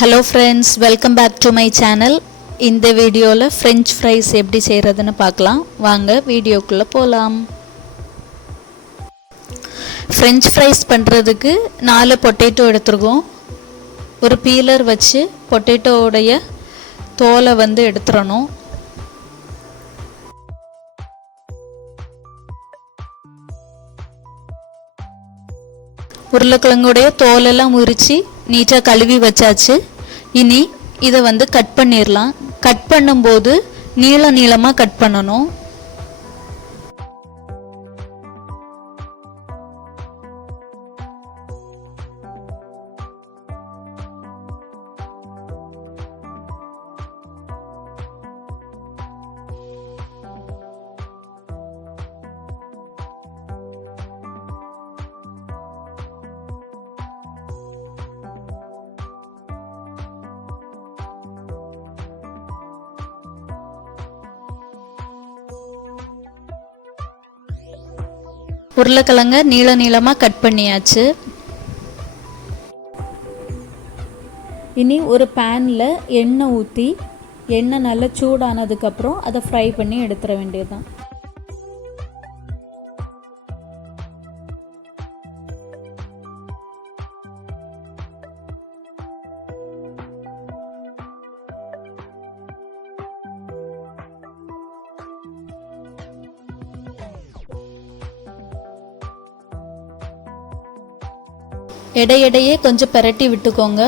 Hello friends, welcome back to my channel. இந்த வீடியோல French fries எப்படி செய்யறதுன்னு பார்க்கலாம். வாங்க வீடியோக்குள்ள போலாம். French fries பண்றதுக்கு 4 பொட்டேட்டோ எடுத்துறோம். ஒரு பீலர் வச்சு பொட்டேட்டோடைய தோலை எடுத்துறணும். உருளைக்கிழங்குடைய தோலெல்லாம் உரிச்சு நீட்டா கழுவி வச்சாச்சு. இனி இதை கட் பண்ணிடலாம். கட் பண்ணும்போது நீளமா கட் பண்ணணும். உருளைக்கிழங்க நீளமா கட் பண்ணியாச்சு. இனி ஒரு பேன்ல எண்ணெய் ஊற்றி எண்ணெய் நல்லா சூடானதுக்கப்புறம் அதை ஃப்ரை பண்ணி எடுத்துட வேண்டியதுதான். எடையே கொஞ்சம் பிரட்டி விட்டுக்கோங்க.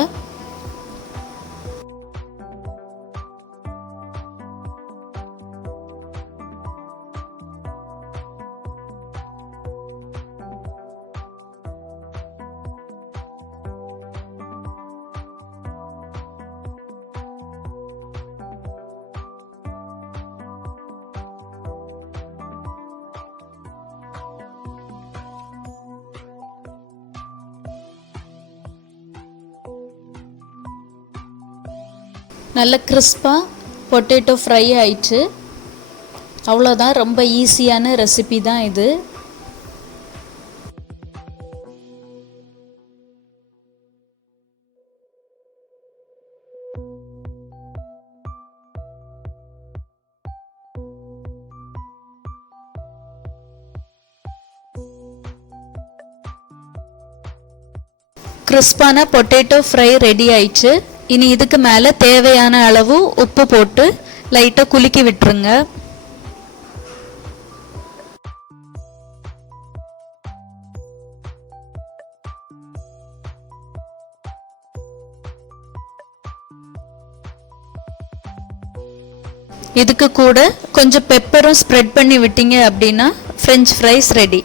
நல்ல கிறிஸ்பாக பொட்டேட்டோ ஃப்ரை ஆயிடுச்சு. அவ்வளோதான், ரொம்ப ஈஸியான ரெசிபி தான் இது. கிறிஸ்பான பொட்டேட்டோ ஃப்ரை ரெடி ஆயிடுச்சு. இனி இதுக்கு மேலே தேவையான அளவு உப்பு போட்டு லைட்டாக குலுக்கி விட்டுருங்க. இதுக்கு கூட கொஞ்சம் பெப்பரும் ஸ்ப்ரெட் பண்ணி விட்டீங்க அப்படின்னா ஃப்ரெஞ்ச் ஃப்ரைஸ் ரெடி.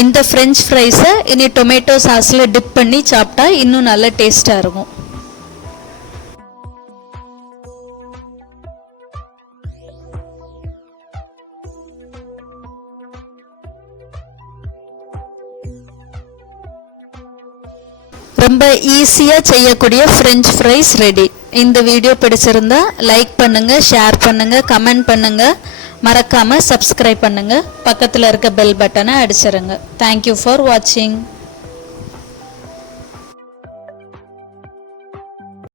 இந்த ஃப்ரெஞ்ச் ஃப்ரைஸை இனி டொமேட்டோ சாஸில் டிப் பண்ணி சாப்பிட்டா இன்னும் நல்ல டேஸ்டாக இருக்கும். ரொம்ப ஈஸியாக செய்யக்கூடிய ஃப்ரெஞ்ச் ஃப்ரைஸ் ரெடி. இந்த வீடியோ பிடிச்சிருந்தா லைக் பண்ணுங்க, ஷேர் பண்ணுங்க, கமெண்ட் பண்ணுங்க, மறக்காம சப்ஸ்கிரைப் பண்ணுங்க, பக்கத்தில் இருக்க பெல் பட்டனை அடிச்சிருங்க. தேங்க்யூ ஃபார் வாட்சிங்.